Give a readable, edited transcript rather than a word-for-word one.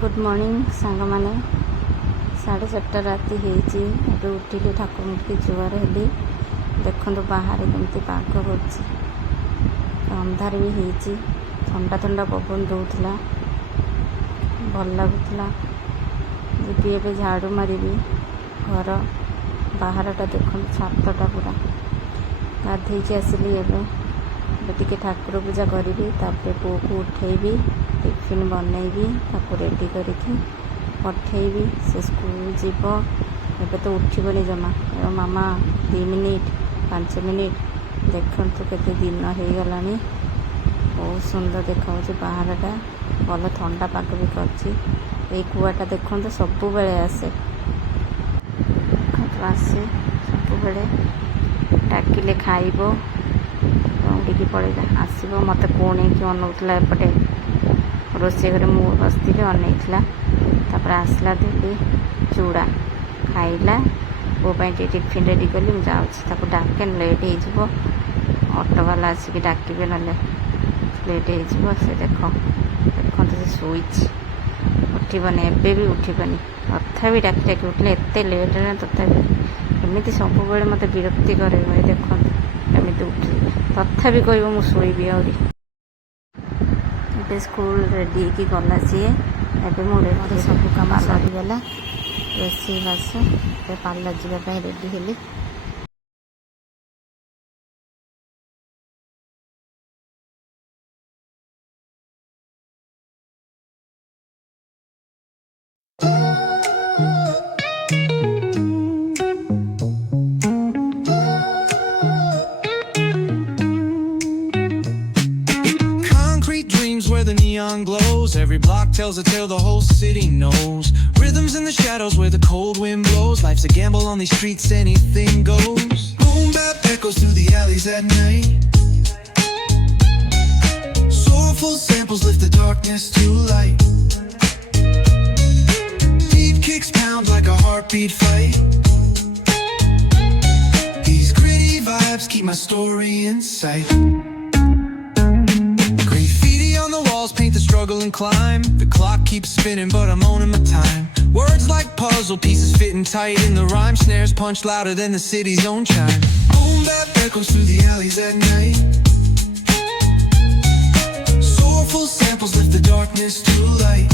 Good morning सांग मैंने 4:30 राति होती उठिली ठाकुर मुठी जुआर हेली देखो बाहर केमती पाग कर अंधार भी होती ठंडा ठंडा पवन दूला भल लगुला जी ए झाड़ू मारि घर बाहरटा देखो छातटा पूरा गाधे आसली टे ठाकुर पूजा करी पुओ को उठेबी टिफिन बनैबी ताको रेडी करके पठेबी से स्कूल जीव एबे तो उठबनी जमा मामा 2 मिनिट 5 मिनिट देखु केते दिन हो गलानी बहुत सुंदर देखा बाहरटा भल ठंडा पाग भी कर कुआटा देखो सब बेले आसे आसे सब बेले डाकिले खाइब दौड़ी पड़ेगा आसब मत कौन कि अनौला एपटे रोषे घर मु बसती अनईला आसला देली चूड़ा खाइला पुओ टिफिन रेडी कली मुझे डाके लेट हो ऑटो वाला आसिक डाकबे ना लेट हो से देख देखो से शोच उठबनी एबे भी उठबनी तथा डाकी डाकी उठले एत लेट ना तथा एमती सब मत विरक्ति करे देखो एमती उठी तथा कह मुझे आहरी स्कूल रेडी की गला सी एवं मोटे सब कम सरीगला रोसे बास पार्लर जावाई रेडी हेली Where the neon glows, every block tells a tale the whole city knows. Rhythms in the shadows where the cold wind blows. Life's a gamble on these streets, anything goes. Boom bap echoes through the alleys at night. Soulful samples lift the darkness to light. Beat kicks pound like a heartbeat fight. These gritty vibes keep my story in sight. Paint the struggle and climb. The clock keeps spinning, but I'm owning my time. Words like puzzle pieces fitting tight in the rhyme. Snares punch louder than the city's own chime. Boom bap echoes through the alleys at night. Soulful samples lift the darkness to light.